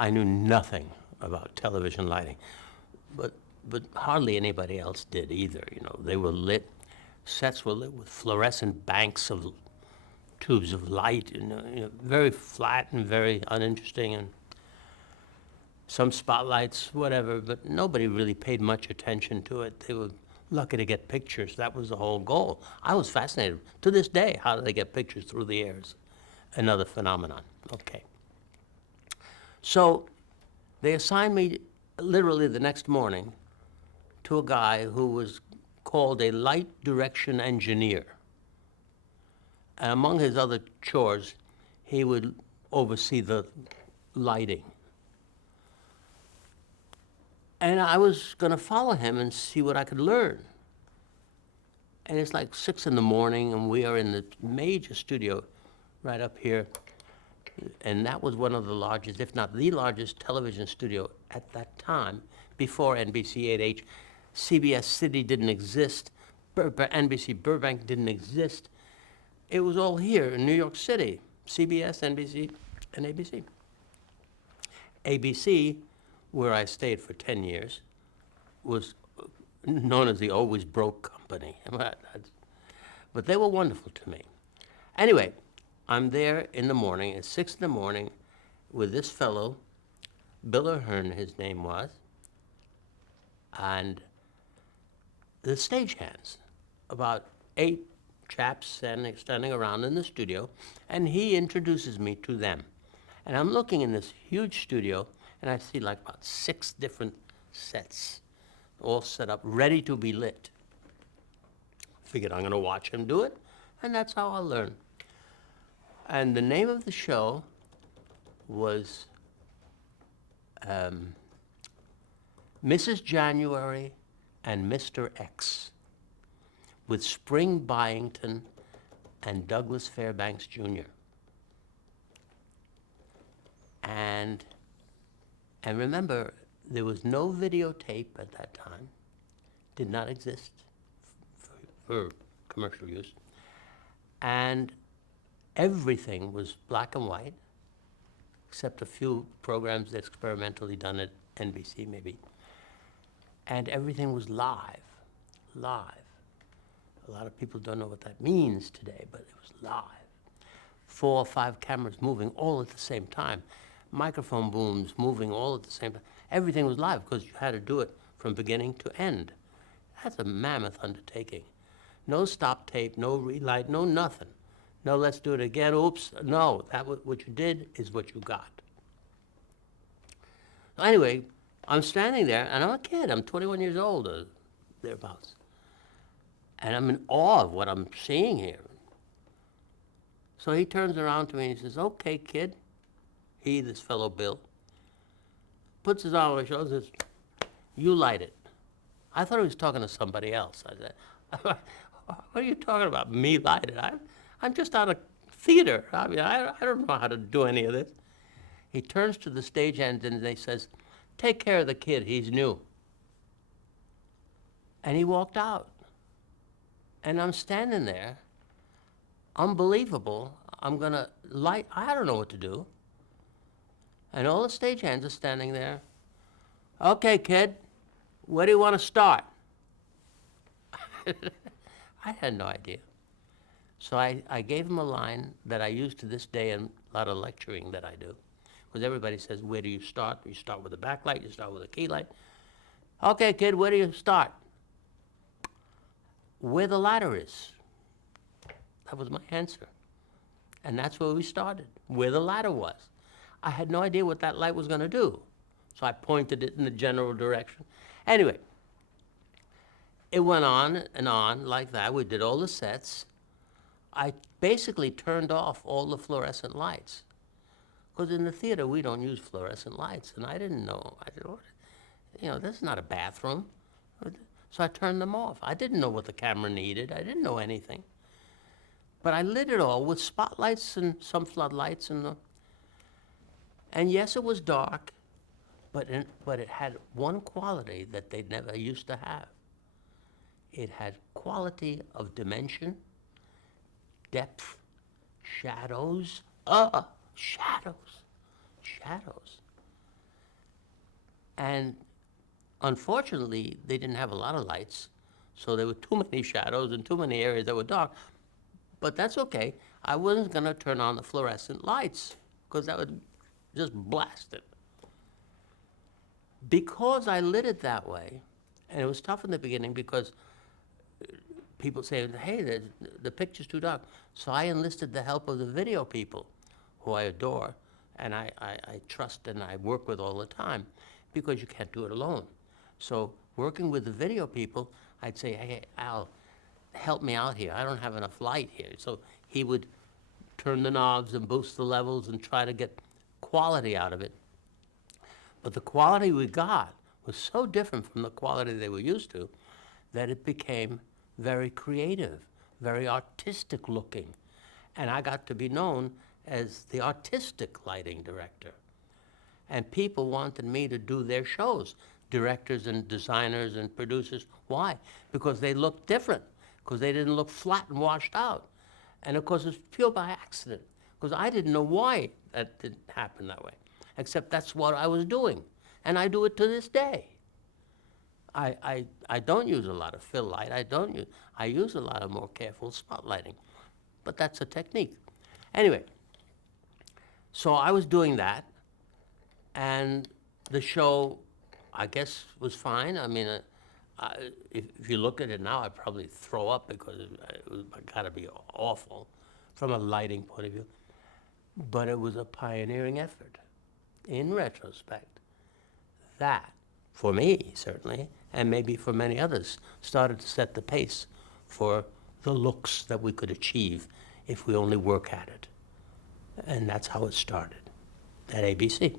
I knew nothing about television lighting, but hardly anybody else did either. You know, they were lit. Sets were lit with fluorescent banks of tubes of light, very flat and very uninteresting, and some spotlights, whatever, but nobody really paid much attention to it. They were lucky to get pictures. That was the whole goal. I was fascinated. To this day, how do they get pictures through the air is another phenomenon. Okay. So they assigned me literally the next morning to a guy who was called a light direction engineer. And among his other chores, he would oversee the lighting. And I was going to follow him and see what I could learn. And it's like 6 in the morning, and we are in the major studio right up here. And that was one of the largest, if not the largest, television studio at that time, before NBC 8H. CBS City didn't exist. NBC Burbank didn't exist. It was all here in New York City, CBS, NBC, and ABC. ABC, where I stayed for 10 years, was known as the always broke company. But they were wonderful to me. Anyway, I'm there in the morning, at 6 in the morning, with this fellow, Bill Ahern, his name was, and the stagehands, about 8 chaps standing around in the studio, and he introduces me to them. And I'm looking in this huge studio, and I see like about 6 different sets, all set up, ready to be lit. Figured I'm going to watch him do it, and that's how I'll learn. And the name of the show was Mrs. January and Mr. X, with Spring Byington and Douglas Fairbanks Jr. And remember, there was no videotape at that time, did not exist for commercial use, and everything was black and white, except a few programs experimentally done at NBC maybe, and everything was live. A lot of people don't know what that means today, but it was live. 4 or 5 cameras moving all at the same time. Microphone booms moving all at the same time. Everything was live because you had to do it from beginning to end. That's a mammoth undertaking. No stop tape, no relight, no nothing. No, let's do it again, oops. No, what you did is what you got. Anyway, I'm standing there, and I'm a kid. I'm 21 years old, or thereabouts. And I'm in awe of what I'm seeing here. So he turns around to me and he says, "Okay, kid." He, this fellow Bill, puts his arm on my shoulder and says, "You light it." I thought he was talking to somebody else. I said, "What are you talking about, me light it? I'm just out of theater. I mean, I don't know how to do any of this." He turns to the stagehand and he says, "Take care of the kid, he's new." And he walked out. And I'm standing there, unbelievable. I'm going to light, I don't know what to do. And all the stagehands are standing there. "Okay, kid, where do you want to start?" I had no idea. So I gave him a line that I use to this day in a lot of lecturing that I do. Because everybody says, "Where do you start?" You start with a backlight, you start with a key light. "Okay, kid, where do you start?" "Where the ladder is." That was my answer. And that's where we started, where the ladder was. I had no idea what that light was going to do. So I pointed it in the general direction. Anyway, it went on and on like that. We did all the sets. I basically turned off all the fluorescent lights. Because in the theater, we don't use fluorescent lights. And I didn't know. I said, this is not a bathroom. So I turned them off. I didn't know what the camera needed. I didn't know anything. But I lit it all with spotlights and some floodlights. And yes, it was dark, but it had one quality that they never used to have. It had quality of dimension, depth, shadows. Shadows. And unfortunately, they didn't have a lot of lights, so there were too many shadows and too many areas that were dark. But that's okay. I wasn't going to turn on the fluorescent lights because that would just blast it. Because I lit it that way, and it was tough in the beginning because people say, hey, the picture's too dark. So I enlisted the help of the video people, who I adore, and I trust and I work with all the time, because you can't do it alone. So working with the video people, I'd say, hey, Al, help me out here. I don't have enough light here. So he would turn the knobs and boost the levels and try to get quality out of it. But the quality we got was so different from the quality they were used to that it became very creative, very artistic looking. And I got to be known as the artistic lighting director. And people wanted me to do their shows, directors and designers and producers. Why? Because they looked different, because they didn't look flat and washed out. And of course, it's pure by accident, because I didn't know why that didn't happen that way, except that's what I was doing. And I do it to this day. I don't use a lot of fill light. I use a lot of more careful spotlighting. But that's a technique. Anyway, so I was doing that, and the show, I guess, was fine. I mean, if you look at it now, I'd probably throw up because it got to be awful from a lighting point of view. But it was a pioneering effort. In retrospect, that, for me certainly, and maybe for many others, started to set the pace for the looks that we could achieve if we only work at it. And that's how it started at ABC.